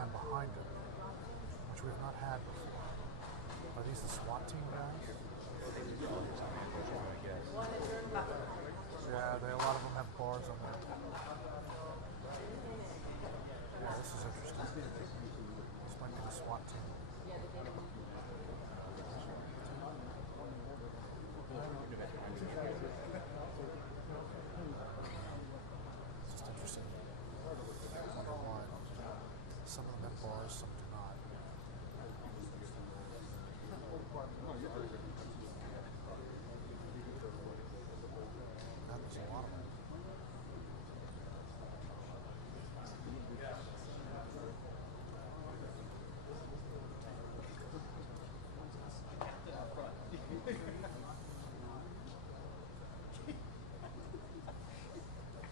man behind him, which we've not had before. Are these the SWAT team guys? Yeah, a lot of them have bars on them. Yeah, this is interesting. This might be the SWAT team. It's just interesting. I wonder why. Some of them have bars, some do not. That was a lot of them.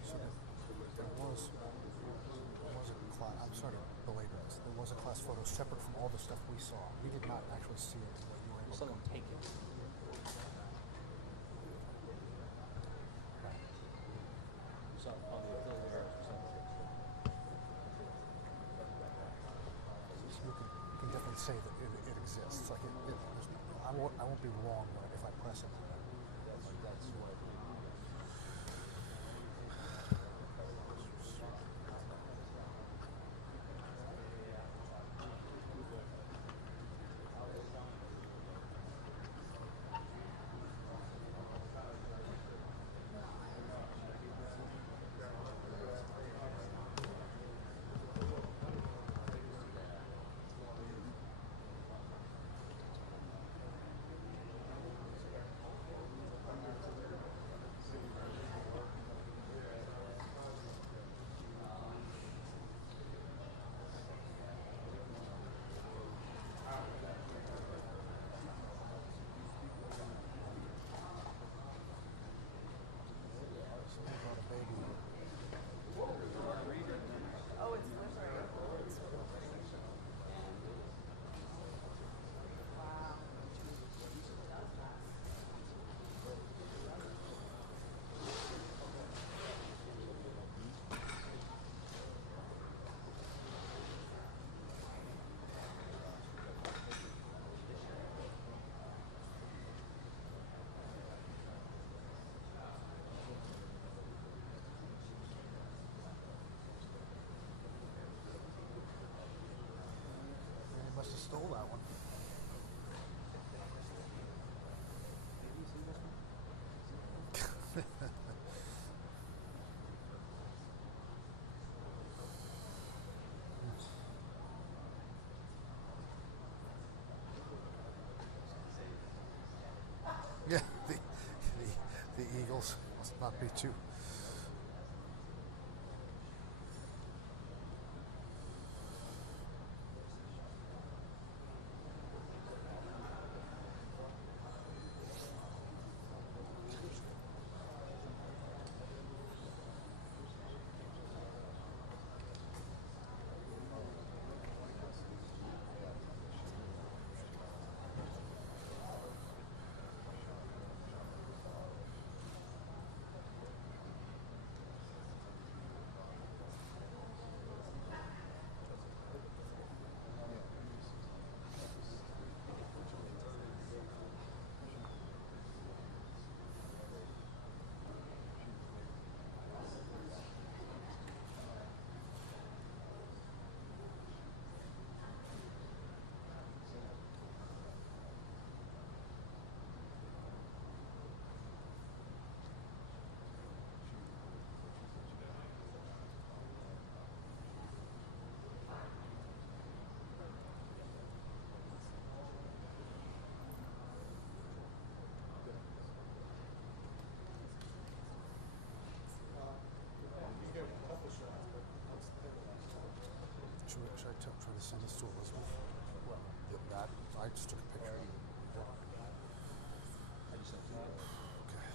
So there was a class, I'm sorry to belabor this, there was a class photo separate from all the stuff we saw. We did not actually see it, but you were able to Someone take it. So on the affiliate or something. So you can definitely say that it exists. Like I won't be wrong if I press it. That's what. Must have stole that one. Yeah, the Eagles must not be too. Should I try to send this to Elizabeth? Well, That I just took a picture. I just have to. Okay.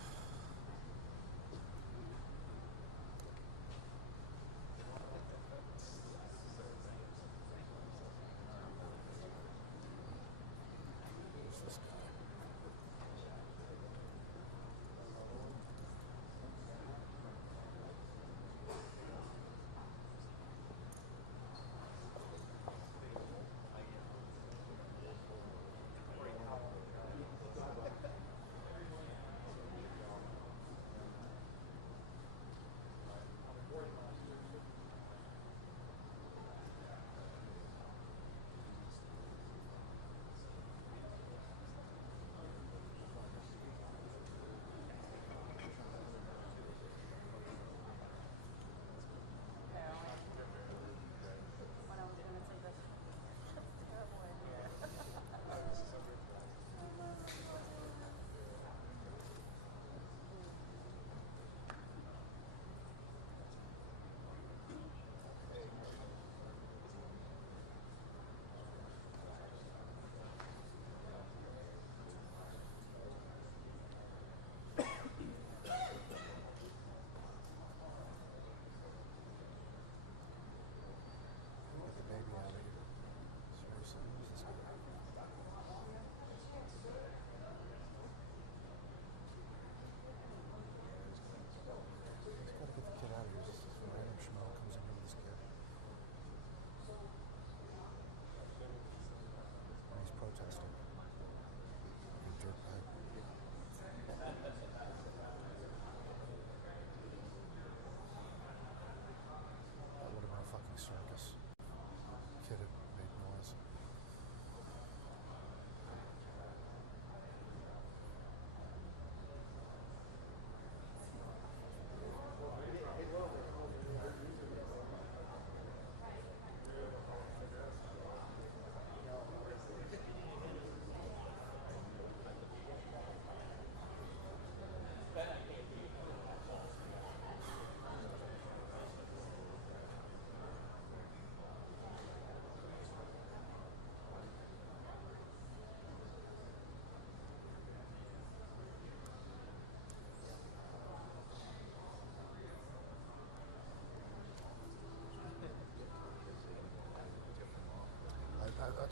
Who's this guy?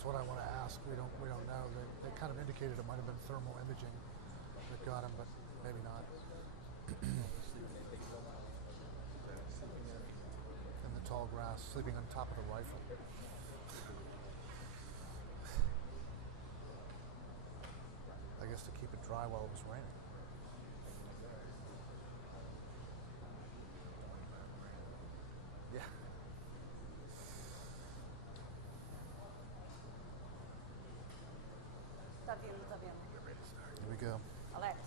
That's what I want to ask. We don't know. They kind of indicated it might have been thermal imaging that got him, but maybe not. In the tall grass, sleeping on top of the rifle. I guess to keep it dry while it was raining. Yeah. Tá vindo, tá vindo. Here we go. Alex.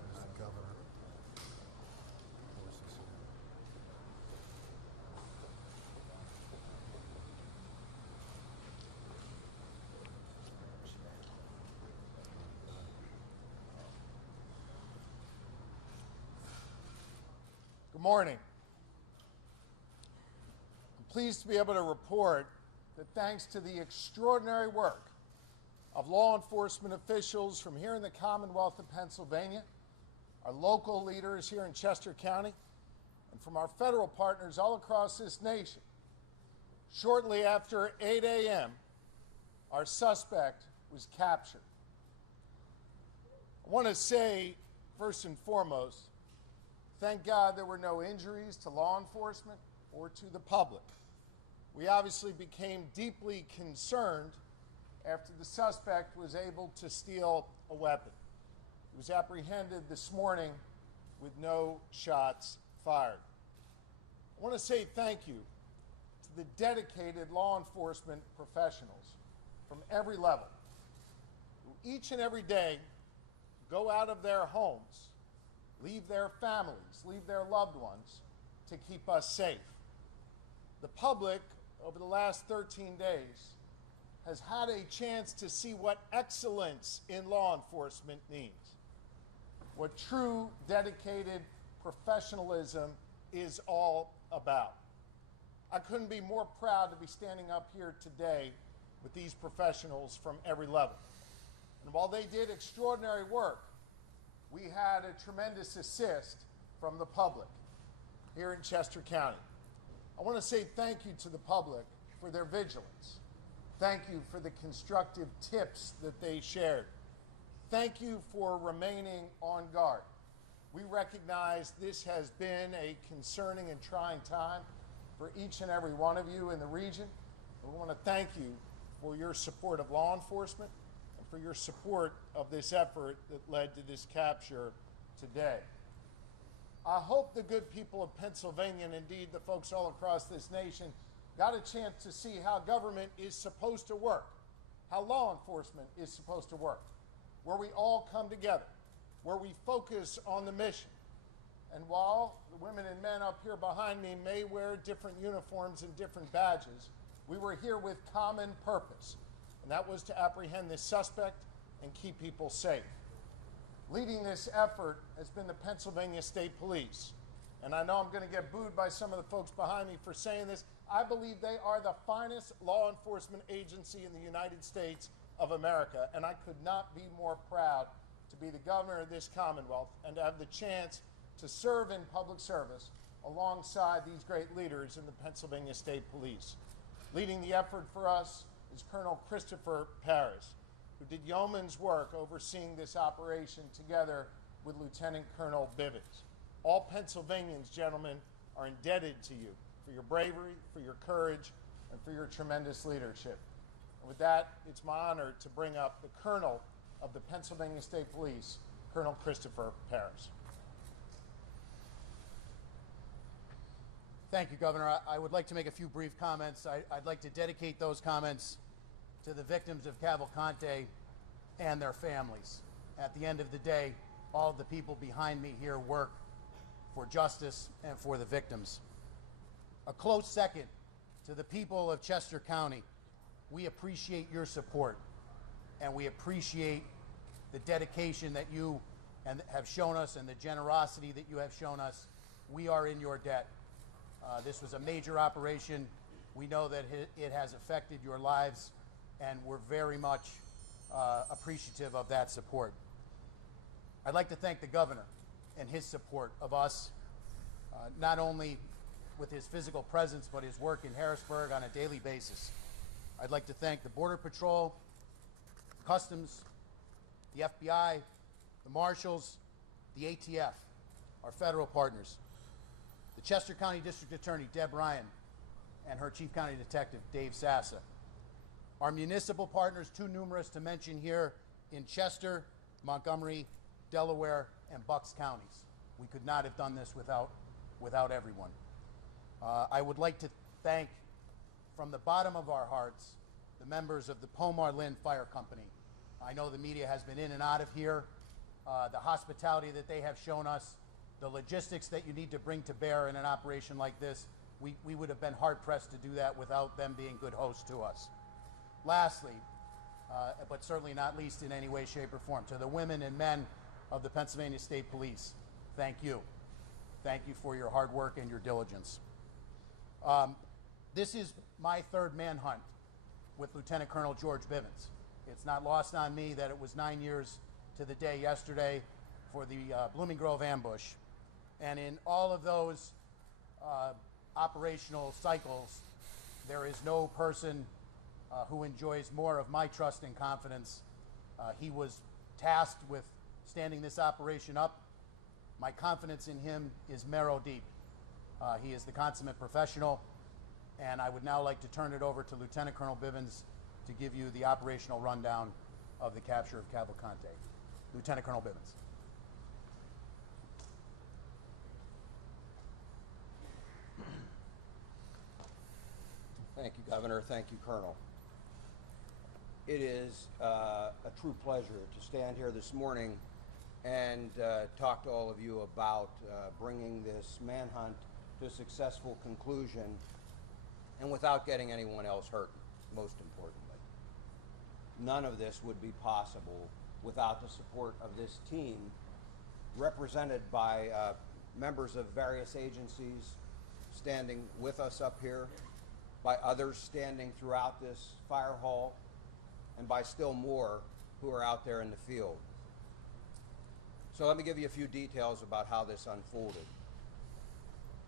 There's the governor. Where's this here? Good morning. I'm pleased to be able to report that thanks to the extraordinary work of law enforcement officials from here in the Commonwealth of Pennsylvania, our local leaders here in Chester County, and from our federal partners all across this nation, shortly after 8 a.m., our suspect was captured. I want to say, first and foremost, thank God there were no injuries to law enforcement or to the public. We obviously became deeply concerned after the suspect was able to steal a weapon. He was apprehended this morning with no shots fired. I want to say thank you to the dedicated law enforcement professionals from every level who each and every day go out of their homes, leave their families, leave their loved ones to keep us safe. The public, over the last 13 days, has had a chance to see what excellence in law enforcement means, what true, dedicated professionalism is all about. I couldn't be more proud to be standing up here today with these professionals from every level. And while they did extraordinary work, we had a tremendous assist from the public here in Chester County. I want to say thank you to the public for their vigilance. Thank you for the constructive tips that they shared. Thank you for remaining on guard. We recognize this has been a concerning and trying time for each and every one of you in the region. We want to thank you for your support of law enforcement and for your support of this effort that led to this capture today. I hope the good people of Pennsylvania, and indeed the folks all across this nation, got a chance to see how government is supposed to work, how law enforcement is supposed to work, where we all come together, where we focus on the mission. And while the women and men up here behind me may wear different uniforms and different badges, we were here with common purpose, and that was to apprehend this suspect and keep people safe. Leading this effort has been the Pennsylvania State Police. And I know I'm going to get booed by some of the folks behind me for saying this. I believe they are the finest law enforcement agency in the United States of America. And I could not be more proud to be the governor of this Commonwealth and to have the chance to serve in public service alongside these great leaders in the Pennsylvania State Police. Leading the effort for us is Colonel Christopher Paris, who did yeoman's work overseeing this operation together with Lieutenant Colonel Bivens. All Pennsylvanians, gentlemen, are indebted to you for your bravery, for your courage, and for your tremendous leadership. And with that, it's my honor to bring up the Colonel of the Pennsylvania State Police, Colonel Christopher Paris. Thank you, Governor. I would like to make a few brief comments. I'd like to dedicate those comments to the victims of Cavalcante and their families. At the end of the day, all of the people behind me here work for justice and for the victims. A close second to the people of Chester County. We appreciate your support, and we appreciate the dedication that you have shown us and the generosity that you have shown us. We are in your debt. This was a major operation. We know that it has affected your lives, and we're very much appreciative of that support. I'd like to thank the governor and his support of us, not only with his physical presence, but his work in Harrisburg on a daily basis. I'd like to thank the Border Patrol, Customs, the FBI, the Marshals, the ATF, our federal partners, the Chester County District Attorney, Deb Ryan, and her Chief County Detective, Dave Sassa. Our municipal partners, too numerous to mention here in Chester, Montgomery, Delaware, and Bucks counties. We could not have done this without everyone. I would like to thank, from the bottom of our hearts, the members of the Pomar Lynn Fire Company. I know the media has been in and out of here. The hospitality that they have shown us, the logistics that you need to bring to bear in an operation like this, we would have been hard-pressed to do that without them being good hosts to us. Lastly, but certainly not least in any way, shape, or form, to the women and men of the Pennsylvania State Police, thank you. Thank you for your hard work and your diligence. This is my third manhunt with Lieutenant Colonel George Bivens. It's not lost on me that it was 9 years to the day yesterday for the Blooming Grove ambush. And in all of those operational cycles, there is no person who enjoys more of my trust and confidence. He was tasked with standing this operation up. My confidence in him is marrow deep. He is the consummate professional, and I would now like to turn it over to Lieutenant Colonel Bivens to give you the operational rundown of the capture of Cavalcante. Lieutenant Colonel Bivens. Thank you, Governor. Thank you, Colonel. It is a true pleasure to stand here this morning and talk to all of you about bringing this manhunt to a successful conclusion, and without getting anyone else hurt, most importantly. None of this would be possible without the support of this team, represented by members of various agencies standing with us up here, by others standing throughout this fire hall, and by still more who are out there in the field. So let me give you a few details about how this unfolded.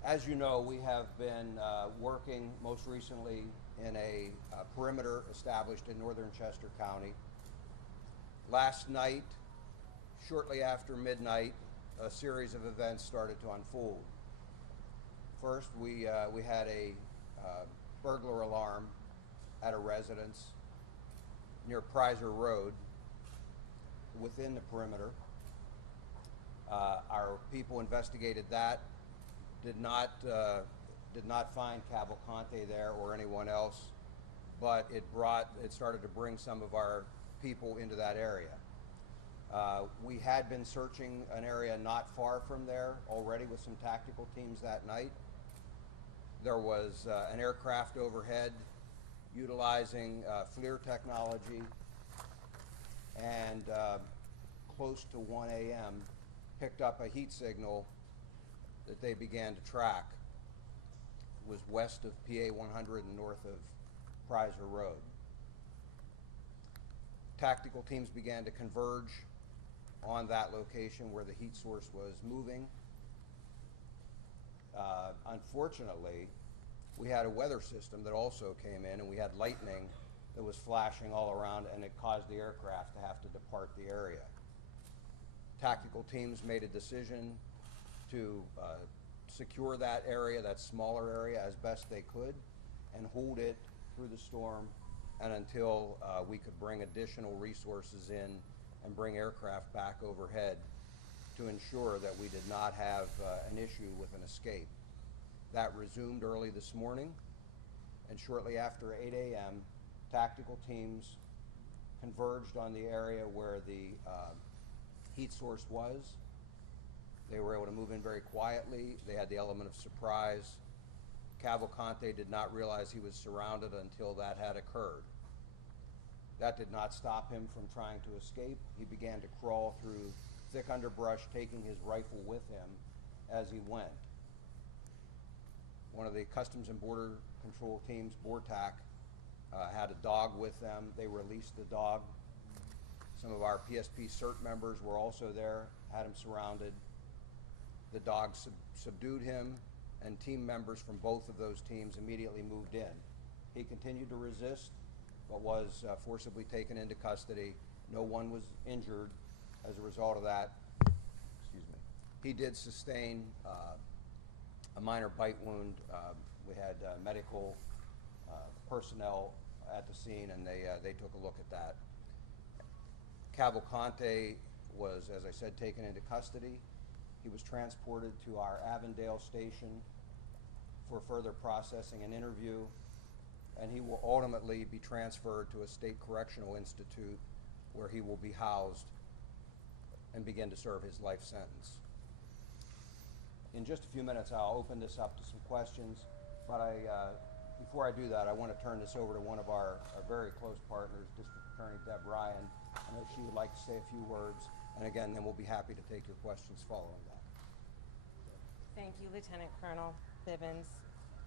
As you know, we have been working most recently in a perimeter established in northern Chester County. Last night, shortly after midnight, a series of events started to unfold. First, we had a burglar alarm at a residence near Prizer Road within the perimeter. Our people investigated that, did not find Cavalcante there or anyone else, but it started to bring some of our people into that area. We had been searching an area not far from there already with some tactical teams that night. There was an aircraft overhead utilizing FLIR technology, and close to 1 a.m. picked up a heat signal that they began to track. It was west of PA 100 and north of Prizer Road. Tactical teams began to converge on that location where the heat source was moving. Unfortunately, we had a weather system that also came in, and we had lightning that was flashing all around, and it caused the aircraft to have to depart the area. Tactical teams made a decision to secure that area, that smaller area, as best they could, and hold it through the storm and until we could bring additional resources in and bring aircraft back overhead to ensure that we did not have an issue with an escape. That resumed early this morning, and shortly after 8 a.m., tactical teams converged on the area where the heat source was. They were able to move in very quietly. They had the element of surprise. Cavalcante did not realize he was surrounded until that had occurred. That did not stop him from trying to escape. He began to crawl through thick underbrush, taking his rifle with him as he went. One of the Customs and Border Control teams, BORTAC, had a dog with them. They released the dog. Some of our PSP CERT members were also there, had him surrounded. The dogs subdued him, and team members from both of those teams immediately moved in. He continued to resist, but was forcibly taken into custody. No one was injured as a result of that. Excuse me. He did sustain a minor bite wound. We had medical personnel at the scene, and they took a look at that. Cavalcante was, as I said, taken into custody. He was transported to our Avondale station for further processing and interview, and he will ultimately be transferred to a state correctional institute where he will be housed and begin to serve his life sentence. In just a few minutes, I'll open this up to some questions, but before I do that, I want to turn this over to one of our very close partners, District Attorney Deb Ryan. I know she would like to say a few words, and again, then we'll be happy to take your questions following that. Thank you, Lieutenant Colonel Bivens.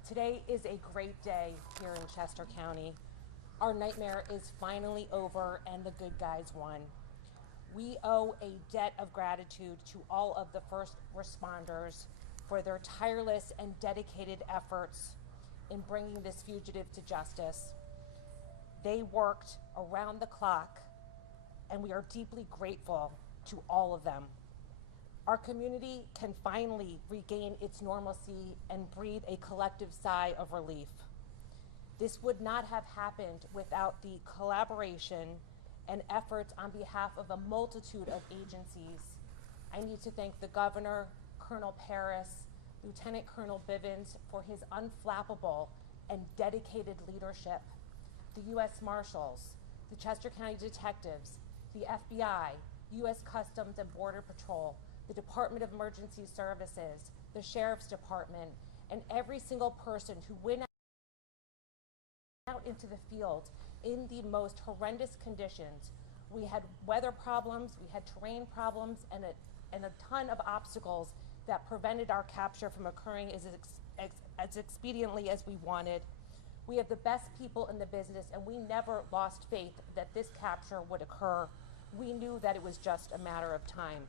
Today is a great day here in Chester County. Our nightmare is finally over and the good guys won. We owe a debt of gratitude to all of the first responders for their tireless and dedicated efforts in bringing this fugitive to justice. They worked around the clock, and we are deeply grateful to all of them. Our community can finally regain its normalcy and breathe a collective sigh of relief. This would not have happened without the collaboration and efforts on behalf of a multitude of agencies. I need to thank the Governor, Colonel Paris, Lieutenant Colonel Bivens for his unflappable and dedicated leadership, the U.S. Marshals, the Chester County Detectives, the FBI, U.S. Customs and Border Patrol, the Department of Emergency Services, the Sheriff's Department, and every single person who went out into the field in the most horrendous conditions. We had weather problems, we had terrain problems, and a ton of obstacles that prevented our capture from occurring as expediently as we wanted. We have the best people in the business, and we never lost faith that this capture would occur. We knew that it was just a matter of time.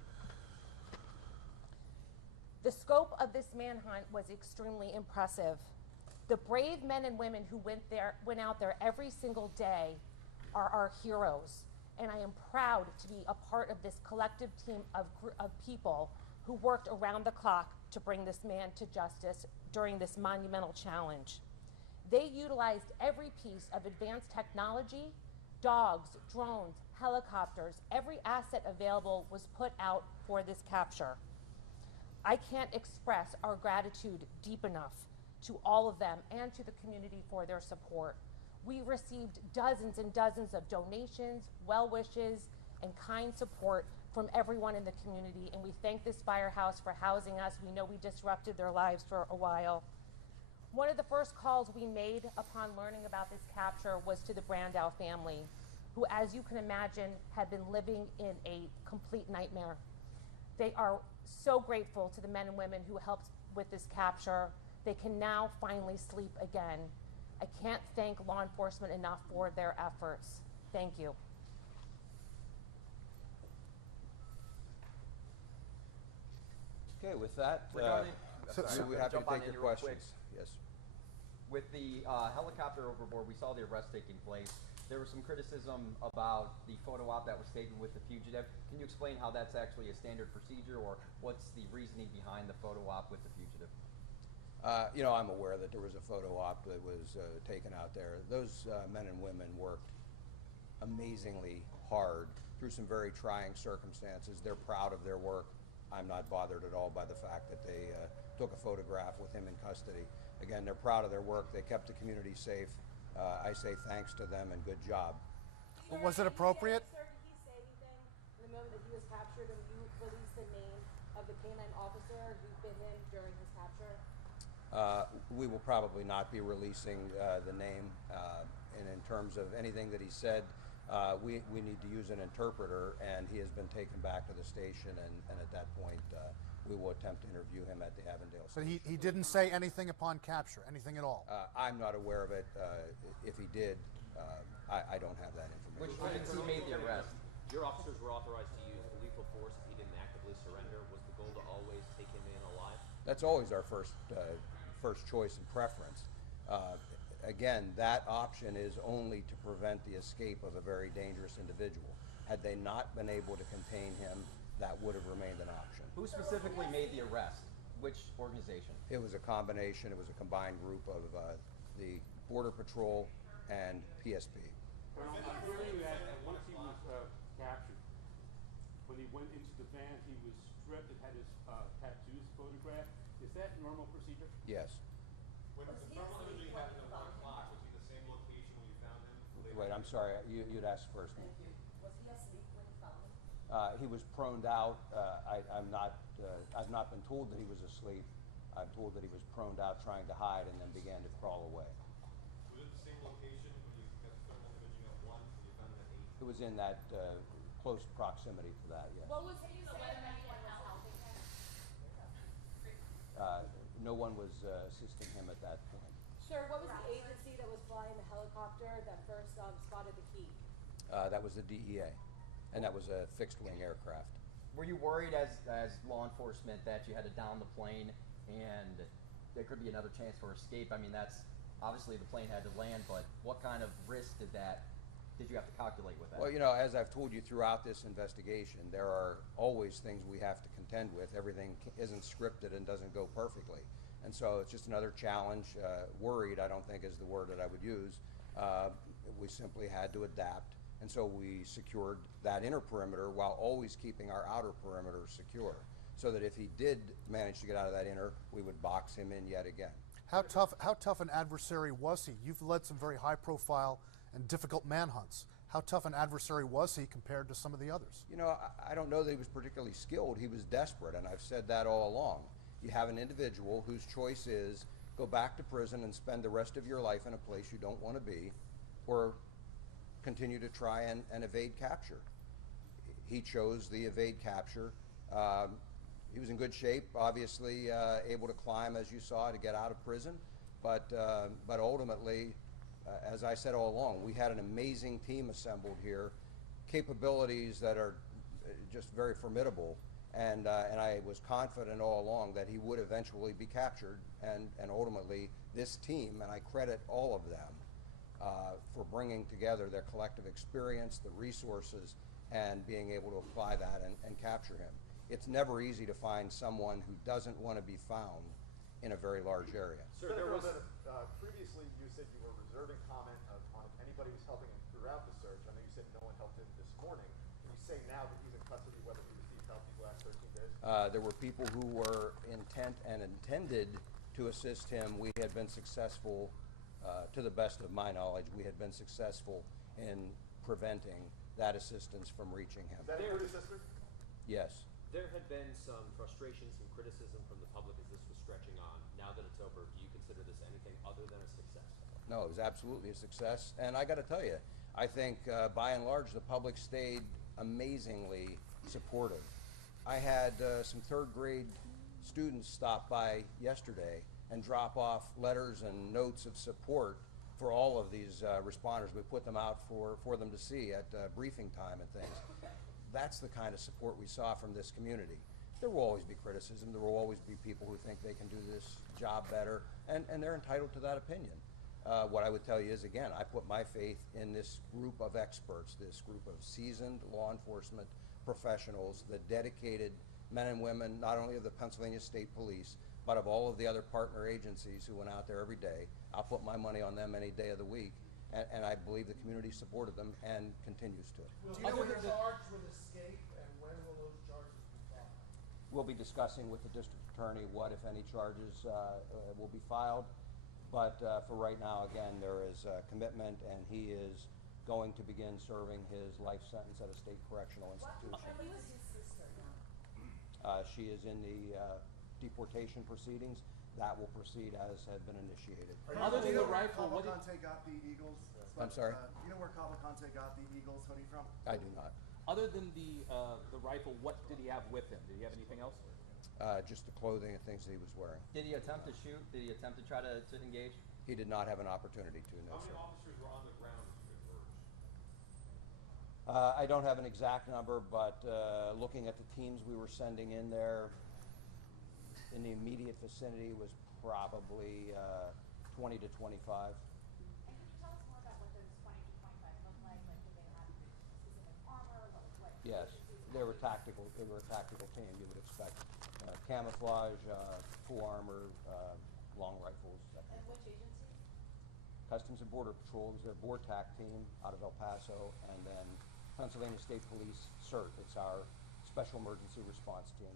The scope of this manhunt was extremely impressive. The brave men and women who went out there every single day are our heroes, and I am proud to be a part of this collective team of people who worked around the clock to bring this man to justice during this monumental challenge. They utilized every piece of advanced technology, dogs, drones, helicopters, every asset available was put out for this capture. I can't express our gratitude deep enough to all of them and to the community for their support. We received dozens and dozens of donations, well wishes, and kind support from everyone in the community, and we thank this firehouse for housing us. We know we disrupted their lives for a while. One of the first calls we made upon learning about this capture was to the Brandow family, who, as you can imagine, had been living in a complete nightmare. They are so grateful to the men and women who helped with this capture. They can now finally sleep again. I can't thank law enforcement enough for their efforts. Thank you. Okay, with that, Regarding- we're happy to jump on take in your real questions. quick. Yes. With the helicopter overboard, we saw the arrest taking place. There was some criticism about the photo op that was taken with the fugitive. Can you explain how that's actually a standard procedure, or what's the reasoning behind the photo op with the fugitive? You know, I'm aware that there was a photo op that was taken out there. Those men and women worked amazingly hard through some very trying circumstances. They're proud of their work. I'm not bothered at all by the fact that they took a photograph with him in custody. Again, they're proud of their work. They kept the community safe. I say thanks to them and good job. Well, was it appropriate? Sir, did he say anything in the moment that he was captured, and you released the name of the canine officer who bit him during his capture? We will probably not be releasing the name. And in terms of anything that he said, we need to use an interpreter, and he has been taken back to the station, and at that point, we will attempt to interview him at the Avondale So station. he didn't say anything upon capture, anything at all? I'm not aware of it. If he did, I don't have that information. Which he made the arrest? Your officers were authorized to use lethal force if he didn't actively surrender? Was the goal to always take him in alive? That's always our first choice and preference. Again, that option is only to prevent the escape of a very dangerous individual. Had they not been able to contain him, that would have remained an option. Who specifically made the arrest? Which organization? It was a combination, it was a combined group of the Border Patrol and PSP. Colonel, I'm hearing that once he was captured, when he went into the van, he was stripped and had his tattoos photographed. Is that normal procedure? Yes. When the thermal imaging happened at 1 o'clock, was he the same location when you found him? Wait, I'm sorry, you'd ask first. Was he asleep when you found him? He was proned out. I've not been told that he was asleep. I'm told that he was proned out trying to hide and then began to crawl away. Was it the same location when you got the thermal imaging at 1 when you found him at 8? It was in that close proximity to that, yes. What was he saying that anyone was helping him? No one was assisting him at that point. Sir, what was the agency that was flying the helicopter that first spotted the key? That was the DEA, and that was a fixed-wing aircraft. Were you worried as law enforcement that you had to down the plane and there could be another chance for escape? I mean, that's obviously the plane had to land, but what kind of risk did you have to calculate with that? Well, you know, as I've told you throughout this investigation, there are always things we have to contend with. Everything isn't scripted and doesn't go perfectly. And so it's just another challenge. Worried, I don't think is the word that I would use. We simply had to adapt. And so we secured that inner perimeter while always keeping our outer perimeter secure, so that if he did manage to get out of that inner, we would box him in yet again. How tough an adversary was he? You've led some very high-profile and difficult manhunts. How tough an adversary was he compared to some of the others? You know, I don't know that he was particularly skilled. He was desperate, and I've said that all along. You have an individual whose choice is go back to prison and spend the rest of your life in a place you don't want to be, or continue to try and evade capture. He chose the evade capture. He was in good shape, obviously able to climb, as you saw, to get out of prison. But ultimately, as I said all along, we had an amazing team assembled here, capabilities that are just very formidable. And I was confident all along that he would eventually be captured. And ultimately, this team, and I credit all of them, for bringing together their collective experience, the resources, and being able to apply that and capture him. It's never easy to find someone who doesn't want to be found in a very large area. Sir, there was previously you said you were reserving comment on if anybody was helping him throughout the search. I know you said no one helped him this morning. Can you say now that he's in custody whether he received help these last 13 days? There were people who were intent and intended to assist him. We had been successful, to the best of my knowledge, we had been successful in preventing that assistance from reaching him. Is that a good assistant? Yes. There had been some frustration, some criticism from the public as this was stretching on. Now that it's over, do you consider this anything other than a success? No, it was absolutely a success. And I got to tell you, I think by and large the public stayed amazingly supportive. I had some third grade students stop by yesterday and drop off letters and notes of support for all of these responders. We put them out for them to see at briefing time and things. That's the kind of support we saw from this community. There will always be criticism. There will always be people who think they can do this job better, and they're entitled to that opinion. What I would tell you is, again, I put my faith in this group of experts, this group of seasoned law enforcement professionals, the dedicated men and women, not only of the Pennsylvania State Police, but of all of the other partner agencies who went out there every day. I'll put my money on them any day of the week, and I believe the community supported them and continues to. Do you know when they're charged with escape, and when will those charges be filed? We'll be discussing with the district attorney what, if any, charges will be filed. But for right now, again, there is a commitment, and he is going to begin serving his life sentence at a state correctional institution. Who is his sister now? She is in the deportation proceedings. That will proceed as had been initiated. Other than the rifle, what did... Cavalcante got the Eagles. I'm sorry? You know where Cavalcante got the Eagles hoodie from? I do not. Other than the rifle, what did he have with him? Did he have anything else? Just the clothing and things that he was wearing. Did he attempt to shoot? Did he attempt to try to engage? He did not have an opportunity to, no, How many sir. officers were on the ground as you converged? I don't have an exact number, but looking at the teams we were sending in there, in the immediate vicinity was probably 20 to 25. And can you tell us more about what those 20 to 25 look like? Like, did they have specific armor? What Yes, they were tactical. They were a tactical team. You would expect camouflage, full armor, long rifles. And which agency? Customs and Border Patrol is their BORTAC team out of El Paso, and then Pennsylvania State Police CERT. It's our Special Emergency Response Team.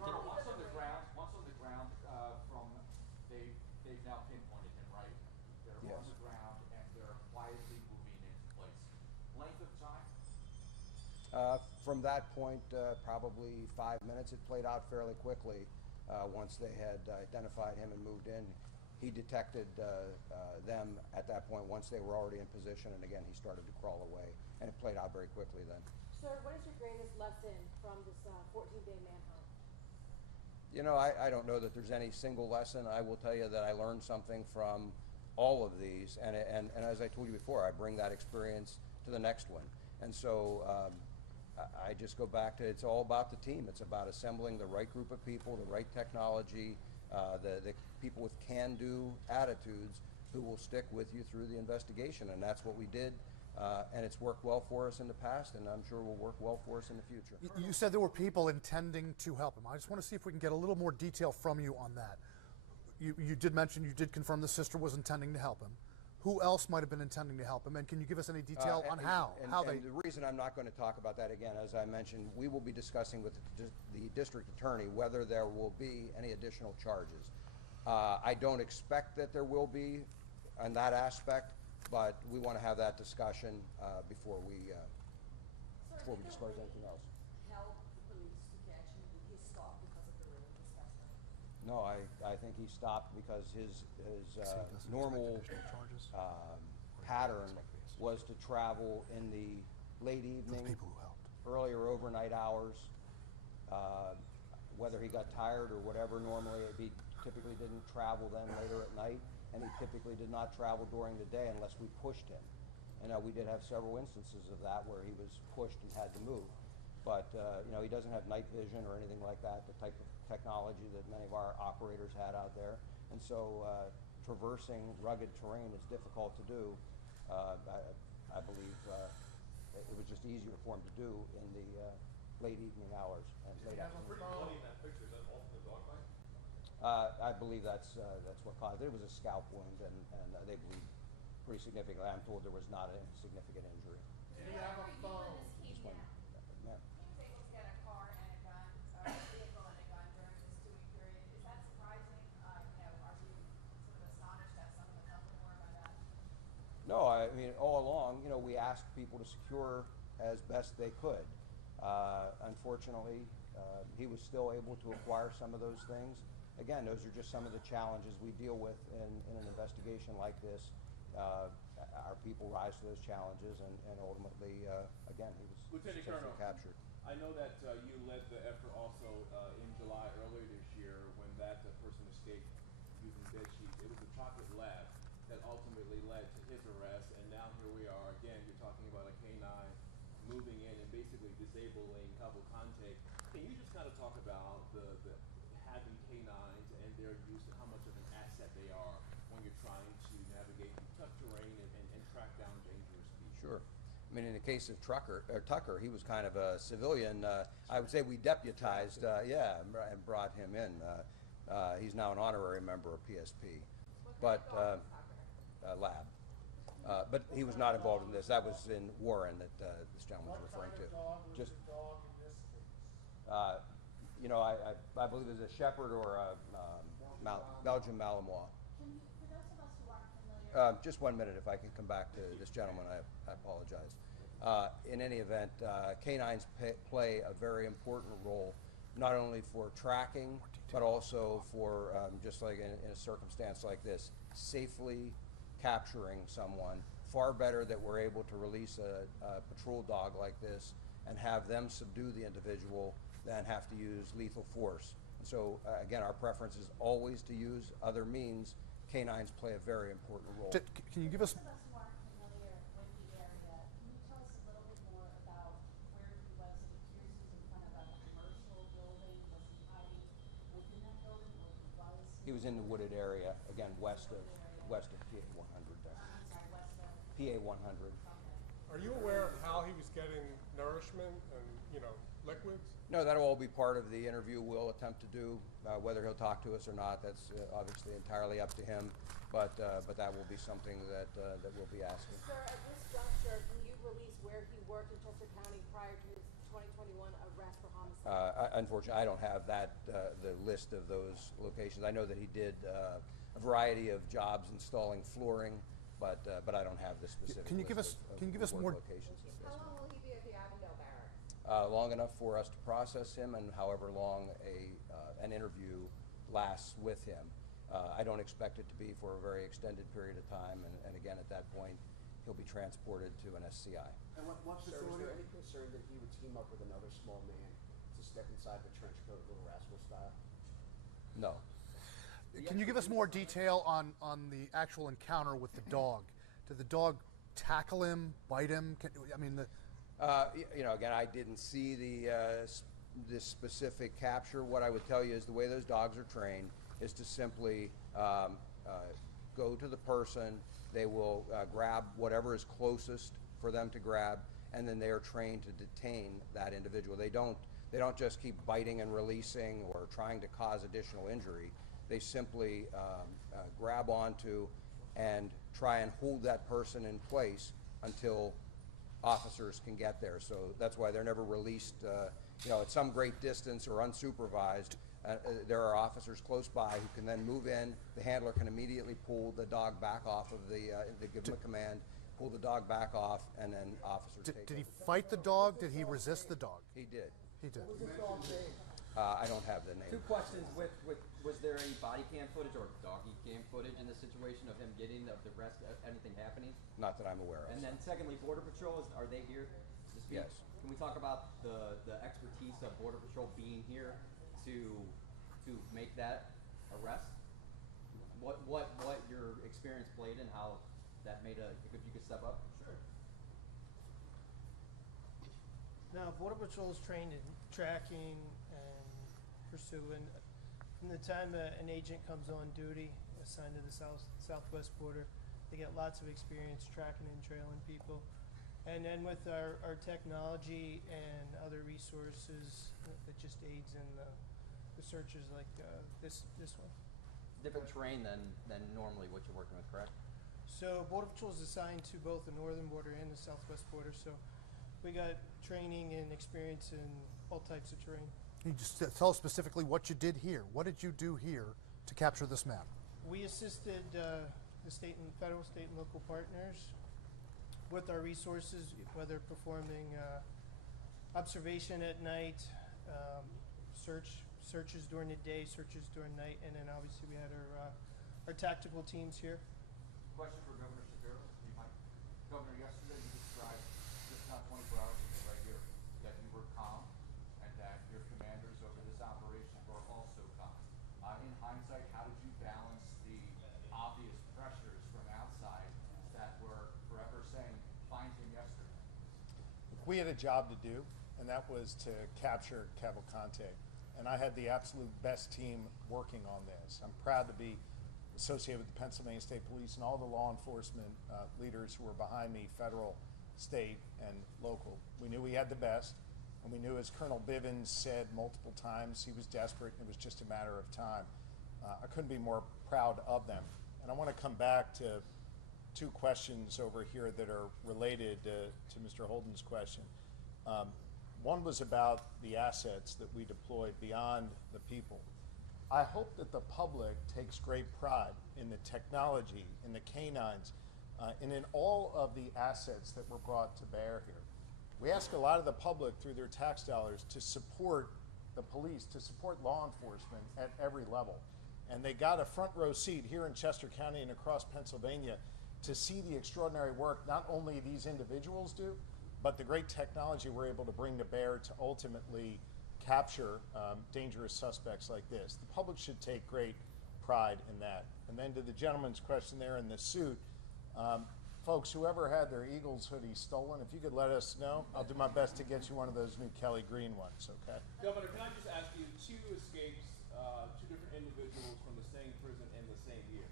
Colonel, once on the ground, from they've now pinpointed him, right? They're Yes. on the ground and they're quietly moving into place. Length of time? From that point, probably 5 minutes. It played out fairly quickly once they had identified him and moved in. He detected them at that point once they were already in position, and again, he started to crawl away, and it played out very quickly then. Sir, what is your greatest lesson from this 14-day manhunt? You know, I don't know that there's any single lesson. I will tell you that I learned something from all of these, and as I told you before, I bring that experience to the next one. And so I just go back to, it's all about the team. It's about assembling the right group of people, the right technology, the people with can-do attitudes who will stick with you through the investigation, and that's what we did. And it's worked well for us in the past, and I'm sure will work well for us in the future. You said there were people intending to help him. I just want to see if we can get a little more detail from you on that. You did mention, you did confirm the sister was intending to help him. Who else might have been intending to help him? And can you give us any detail on how they... And the reason I'm not going to talk about that again, as I mentioned, we will be discussing with the district attorney whether there will be any additional charges. I don't expect that there will be on that aspect, but we want to have that discussion before we disclose anything else. Help the police to catch him? Did he stop because of the rain this past night? No, I think he stopped because his normal pattern was to travel in the late evening, earlier overnight hours. Whether he got tired or whatever, normally he typically didn't travel then later at night, and he typically did not travel during the day unless we pushed him. And we did have several instances of that where he was pushed and had to move. But he doesn't have night vision or anything like that, the type of technology that many of our operators had out there. And so traversing rugged terrain is difficult to do. I believe it was just easier for him to do in the late evening hours and late afternoon. Bloody in that picture, is that all from the dog bite? I believe that's what caused it. It was a scalp wound, and they bleed pretty significantly. I'm told there was not a significant injury. Did he have a phone? Just one. Yeah. He was able to get a car and a gun, or a vehicle and a gun during this 2-week period. Is that surprising? Are you sort of astonished at some of the number more about that? No, I mean, all along, we asked people to secure as best they could. Unfortunately, he was still able to acquire some of those things. Again, those are just some of the challenges we deal with in an investigation like this. Our people rise to those challenges, and ultimately, again, he was Lieutenant successfully Colonel, captured. I know that you led the effort also in July earlier this year when that person escaped using bed sheets. It was the chocolate lab that ultimately led to his arrest, and now here we are again. You're talking about a canine moving in and basically disabling Cavalcante. Can you just kind of talk about the having canines and their use and how much of an asset they are when you're trying to navigate through tough terrain and track down dangerous people? Sure. I mean, in the case of Tucker, he was kind of a civilian. I would say we deputized, and brought him in. He's now an honorary member of PSP, but lab. But he was not involved in this. That was in Warren that this gentleman was referring to. Just I believe it was a Shepherd or a Belgian Malinois. For those of us who aren't familiar, Just 1 minute, if I can come back to this gentleman, I apologize. In any event, canines play a very important role, not only for tracking, but also for, just like in a circumstance like this, safely capturing someone. Far better that we're able to release a patrol dog like this and have them subdue the individual than have to use lethal force. And so, again, our preference is always to use other means. Canines play a very important role. Can you give us... those of us who aren't familiar with the area, can you tell us a little bit more about He was in the wooded area, again, west of PA 100 there. PA 100. Are you aware of how he was getting nourishment and, liquids? No, that'll all be part of the interview we'll attempt to do. Whether he'll talk to us or not, that's obviously entirely up to him. But that will be something that we'll be asking. Sir, at this juncture, can you release where he worked in Chester County prior to his 2021 arrest for homicide? Unfortunately, I don't have the list of those locations. I know that he did a variety of jobs installing flooring, but I don't have the specific. Can you give list us of can you give us work more? locations? How long will he be at the Avondale Barracks? Long enough for us to process him, and however long an interview lasts with him. I don't expect it to be for a very extended period of time, and again, at that point, he'll be transported to an SCI. And what facility? Sir, is there any concern that he would team up with another small man to step inside the trench coat, Little Rascal style? No. Can you give us more detail on the actual encounter with the dog? Did the dog tackle him, bite him? Again, I didn't see this specific capture. What I would tell you is the way those dogs are trained is to simply go to the person. They will grab whatever is closest for them to grab, and then they are trained to detain that individual. They don't just keep biting and releasing or trying to cause additional injury. They simply grab onto and try and hold that person in place until officers can get there. So that's why they're never released at some great distance or unsupervised. There are officers close by who can then move in. The handler can immediately pull the dog back off of they give him a command, pull the dog back off, and then officers take Did he over. fight the dog? Did he resist the dog? He did. He did. I don't have the name. Two questions was there any body cam footage or doggy cam footage in the situation of him getting of the rest, anything happening? Not that I'm aware of. And then secondly, Border Patrol, are they here to speak? Yes. Can we talk about the expertise of Border Patrol being here to make that arrest? What your experience played and how that made if you could step up? Sure. Now, Border Patrol is trained in tracking and pursuing. From the time an agent comes on duty, assigned to the southwest border, they get lots of experience tracking and trailing people. And then with our technology and other resources, that just aids in the searches like this one. Different terrain than normally what you're working with, correct? So Border Patrol is assigned to both the northern border and the southwest border. So we got training and experience in all types of terrain. Can you just tell us specifically what you did here? What did you do here to capture this map? We assisted the federal, state, and local partners with our resources, whether performing observation at night, searches during the day, searches during night, and then obviously we had our tactical teams here. Question for Governor Shapiro, if you might. Governor, yesterday you described just not 24 hours ago right here that you were calm and that your commanders over this operation were also calm. In hindsight, how did you balance the obvious pressures from outside that were forever saying, find him yesterday? We had a job to do, and that was to capture Cavalcante. And I had the absolute best team working on this. I'm proud to be associated with the Pennsylvania State Police and all the law enforcement leaders who were behind me, federal, state, and local. We knew we had the best, and we knew, as Colonel Bivens said multiple times, he was desperate, and it was just a matter of time. I couldn't be more proud of them. And I want to come back to two questions over here that are related to Mr. Holden's question. One was about the assets that we deployed beyond the people. I hope that the public takes great pride in the technology, in the canines, and in all of the assets that were brought to bear here. We ask a lot of the public through their tax dollars to support the police, to support law enforcement at every level. And they got a front row seat here in Chester County and across Pennsylvania to see the extraordinary work not only these individuals do, but the great technology we're able to bring to bear to ultimately capture dangerous suspects like this. The public should take great pride in that. And then to the gentleman's question there in the suit, folks, whoever had their Eagles hoodie stolen, if you could let us know, I'll do my best to get you one of those new Kelly Green ones, okay? Governor, can I just ask you, two escapes, two different individuals individuals from the same prison in the same year.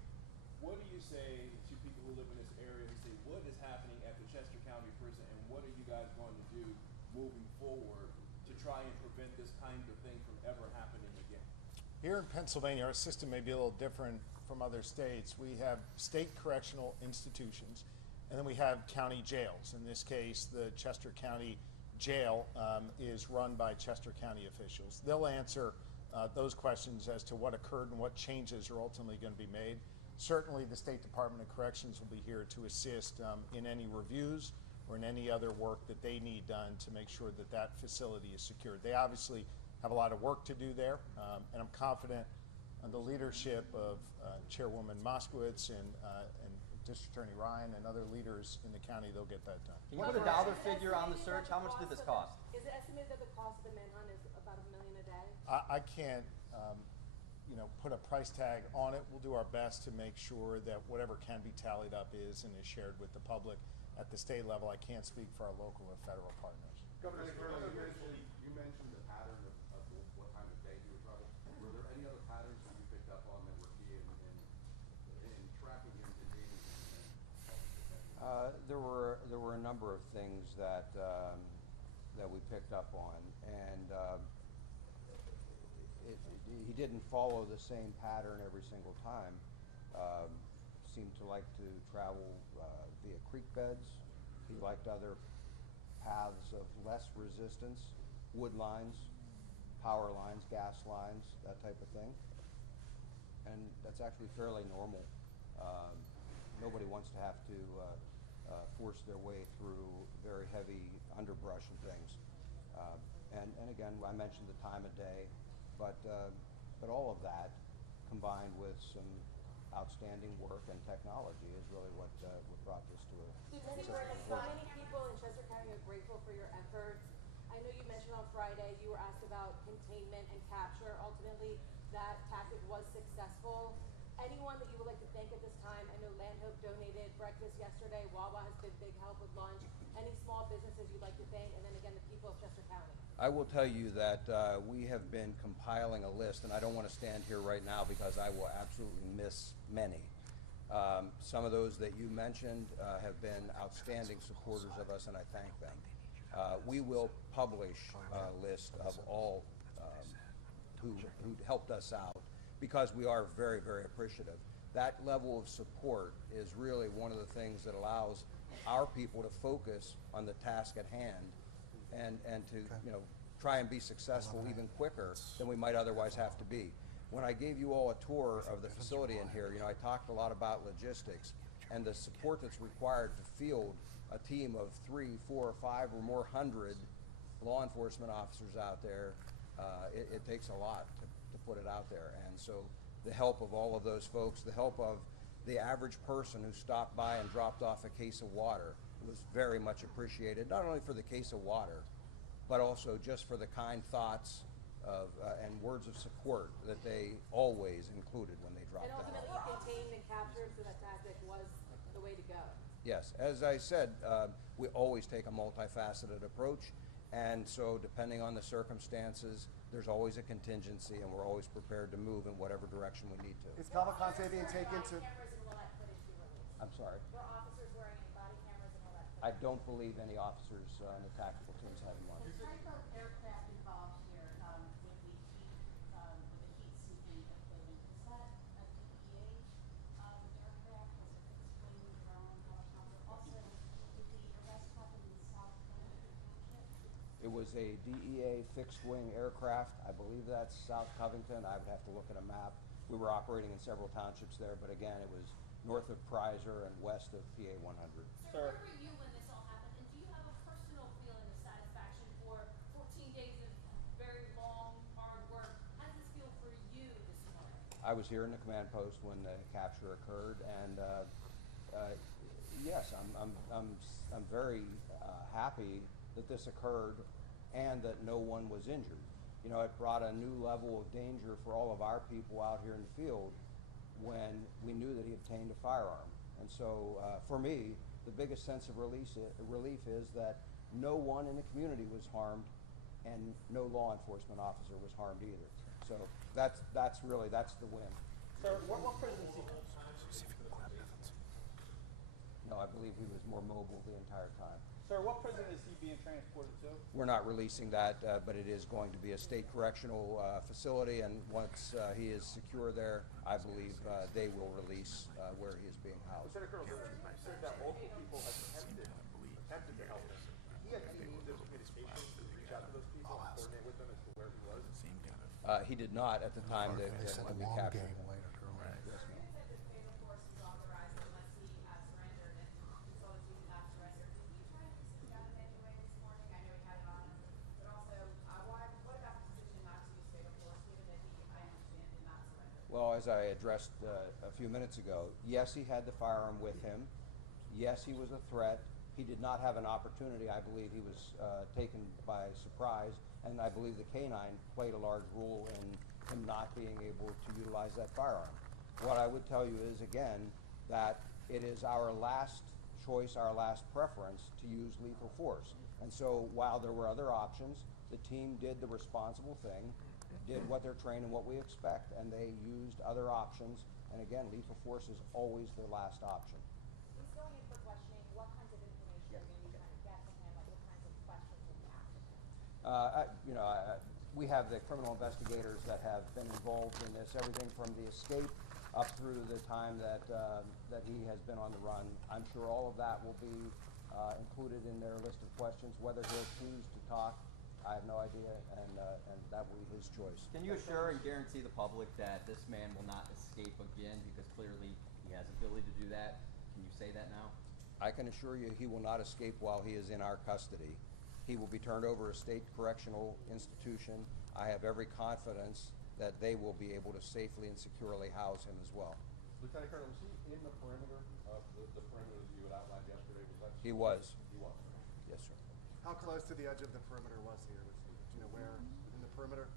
What do you say to people who live in this area who say, what is happening at the Chester County Prison, and what are you guys going to do moving forward to try and prevent this kind of thing from ever happening again? Here in Pennsylvania, our system may be a little different from other states. We have state correctional institutions, and then we have county jails. In this case, the Chester County Jail is run by Chester County officials. They'll answer those questions as to what occurred and what changes are ultimately going to be made. Certainly, the State Department of Corrections will be here to assist in any reviews or in any other work that they need done to make sure that that facility is secured. They obviously have a lot of work to do there, and I'm confident on the leadership of Chairwoman Moskowitz and District Attorney Ryan and other leaders in the county, they'll get that done. Can you put a dollar figure on the search? How much did this cost? Is it estimated that the cost of the manhunt is about $1 million a day? I can't put a price tag on it. We'll do our best to make sure that whatever can be tallied up is and is shared with the public. At the state level, I can't speak for our local or federal partners. Governor, you mentioned the pattern of what time of day you were traveling. Were there any other patterns that you picked up on that were key in tracking him and dating him? There were a number of things that we picked up on, and he didn't follow the same pattern every single time. Seemed to like to travel via creek beds. He liked other paths of less resistance, wood lines, power lines, gas lines, that type of thing. And that's actually fairly normal. Nobody wants to have to force their way through very heavy underbrush and things. And again, I mentioned the time of day, but all of that combined with some outstanding work and technology is really what brought this to a Lieutenant Colonel, so many people in Chester County are grateful for your efforts. I know you mentioned on Friday you were asked about containment and capture. Ultimately, that tactic was successful. Anyone that you would like to thank at this time? I know Land Hope donated breakfast yesterday. Wawa has been big help with lunch. Any small businesses you'd like to thank? And then again, the people of Chester County. I will tell you that we have been compiling a list, and I don't want to stand here right now because I will absolutely miss many. Some of those that you mentioned have been outstanding supporters of us, and I thank them. We will publish a list of all who helped us out because we are very, very appreciative. That level of support is really one of the things that allows our people to focus on the task at hand and to try and be successful even quicker than we might otherwise have to be. When I gave you all a tour of the facility in here, I talked a lot about logistics and the support that's required to field a team of 3, 4, 5 or more hundred law enforcement officers out there. It takes a lot to put it out there, and so the help of all of those folks, the help of the average person who stopped by and dropped off a case of water was very much appreciated, not only for the case of water, but also just for the kind thoughts of and words of support that they always included when they dropped off. And ultimately, you contained and captured, so that tactic was the way to go. Yes, as I said, we always take a multifaceted approach, and so depending on the circumstances, there's always a contingency, and we're always prepared to move in whatever direction we need to. Is Cavalcante being taken to? I'm sorry. Were officers wearing any body cameras and all that? I don't believe any officers on the tactical teams had one. The type of aircraft involved here with the heat-seeking equipment, is that a DEA aircraft? Was it fixed-wing, drone, helicopter? Also, did the arrest happen in South Covington Township? It was a DEA fixed-wing aircraft. I believe that's South Covington. I would have to look at a map. We were operating in several townships there, but again, it was north of Preiser and west of PA 100. Sir, where were you when this all happened? And do you have a personal feeling of satisfaction for 14 days of very long, hard work? How does this feel for you this morning? I was here in the command post when the capture occurred, and yes, I'm very happy that this occurred and that no one was injured. It brought a new level of danger for all of our people out here in the field when we knew that he obtained a firearm. And so for me, the biggest sense of relief is that no one in the community was harmed and no law enforcement officer was harmed either. So that's the win. Sir, what prison is he? No, I believe he was more mobile the entire time. Sir, what prison is he being transported to? We're not releasing that, but it is going to be a state correctional facility, and once he is secure there, I believe they will release where he is being housed. Lieutenant Colonel, you said that multiple people attempted to help him. He had any means of communication to reach out to those people and coordinate with them as to where he was? He did not at the time that They said when the we long captured game him. later. Correct. Yes, ma'am. You said that fatal force was authorized unless he surrendered, and you told us he did not surrender. Did he try to resist that in any way this morning? I know he had it on him, but also, what about the decision not to use fatal force, given that he, I understand, did not surrender? Well, as I addressed a few minutes ago, yes, he had the firearm with him. Yes, he was a threat. He did not have an opportunity. I believe he was taken by surprise, and I believe the canine played a large role in him not being able to utilize that firearm. What I would tell you is, again, that it is our last choice, our last preference to use lethal force. And so while there were other options, the team did the responsible thing, did what they're trained and what we expect, and they used other options. And again, lethal force is always their last option. He's going in for questioning. What kinds of information are you going to be trying to get from him? Like, what kinds of questions will be asked of him? We have the criminal investigators that have been involved in this, everything from the escape up through the time that he has been on the run. I'm sure all of that will be included in their list of questions. Whether he'll choose to talk, I have no idea, and that will be his choice. Can you assure and guarantee the public that this man will not escape again, because clearly he has ability to do that? Can you say that now? I can assure you he will not escape while he is in our custody. He will be turned over to a state correctional institution. I have every confidence that they will be able to safely and securely house him as well. Lieutenant Colonel, was he in the perimeter of the perimeter you had outlined yesterday? Was that? He was. He was. Yes, sir. How close to the edge of the perimeter was he? Or was he, do you know where? Within the perimeter?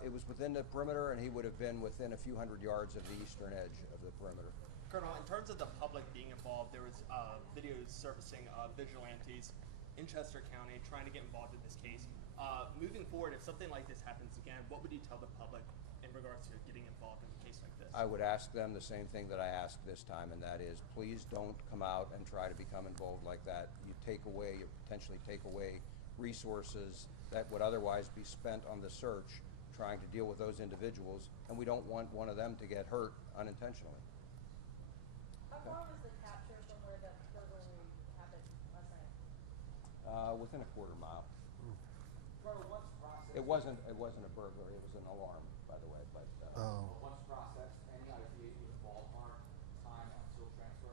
It was within the perimeter, and he would have been within a few hundred yards of the eastern edge of the perimeter. Colonel, in terms of the public being involved, there was videos surfacing of vigilantes in Chester County trying to get involved in this case. Moving forward, if something like this happens again, what would you tell the public in regards to getting involved in a case like this? I would ask them the same thing that I asked this time, and that is, please don't come out and try to become involved like that. You potentially take away resources that would otherwise be spent on the search trying to deal with those individuals, and we don't want one of them to get hurt unintentionally. How far was the capture from where the burglary happened last night? Within a quarter mile. Colonel, once processed. It wasn't a burglary. It was an alarm, by the way. But Once processed, any idea the ballpark time until transfer?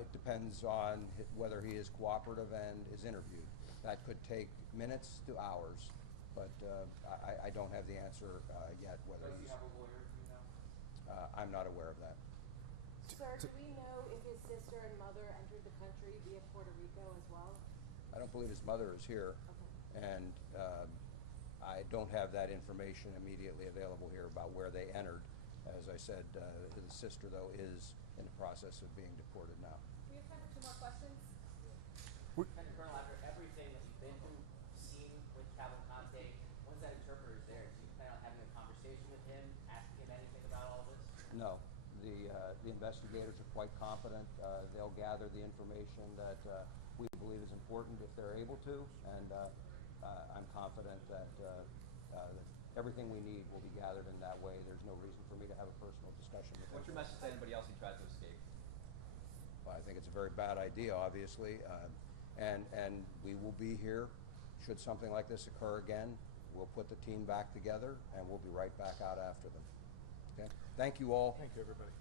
it depends on whether he is cooperative and is interviewed. That could take minutes to hours, but I don't have the answer yet. Whether Does he he's, have a lawyer? Do you know? I'm not aware of that. Sir, do we know if his sister and mother entered the country via Puerto Rico as well? I don't believe his mother is here, and I don't have that information immediately available here about where they entered. As I said, his sister, though, is in the process of being deported now. We have time for 2 more questions. Lieutenant Colonel, after everything that you've been through, seen with Cavalcante, once that interpreter is there, do you plan on having a conversation with him, asking him anything about all this? No. The investigators are quite competent. They'll gather the information that we believe is important if they're able to, and I'm confident that everything we need will be gathered in that way. There's no reason for me to have a personal discussion with What's him. your message to anybody else who tries to escape? Well, I think it's a very bad idea, obviously, and we will be here should something like this occur again. We'll put the team back together, and we'll be right back out after them. Okay? Thank you all. Thank you, everybody.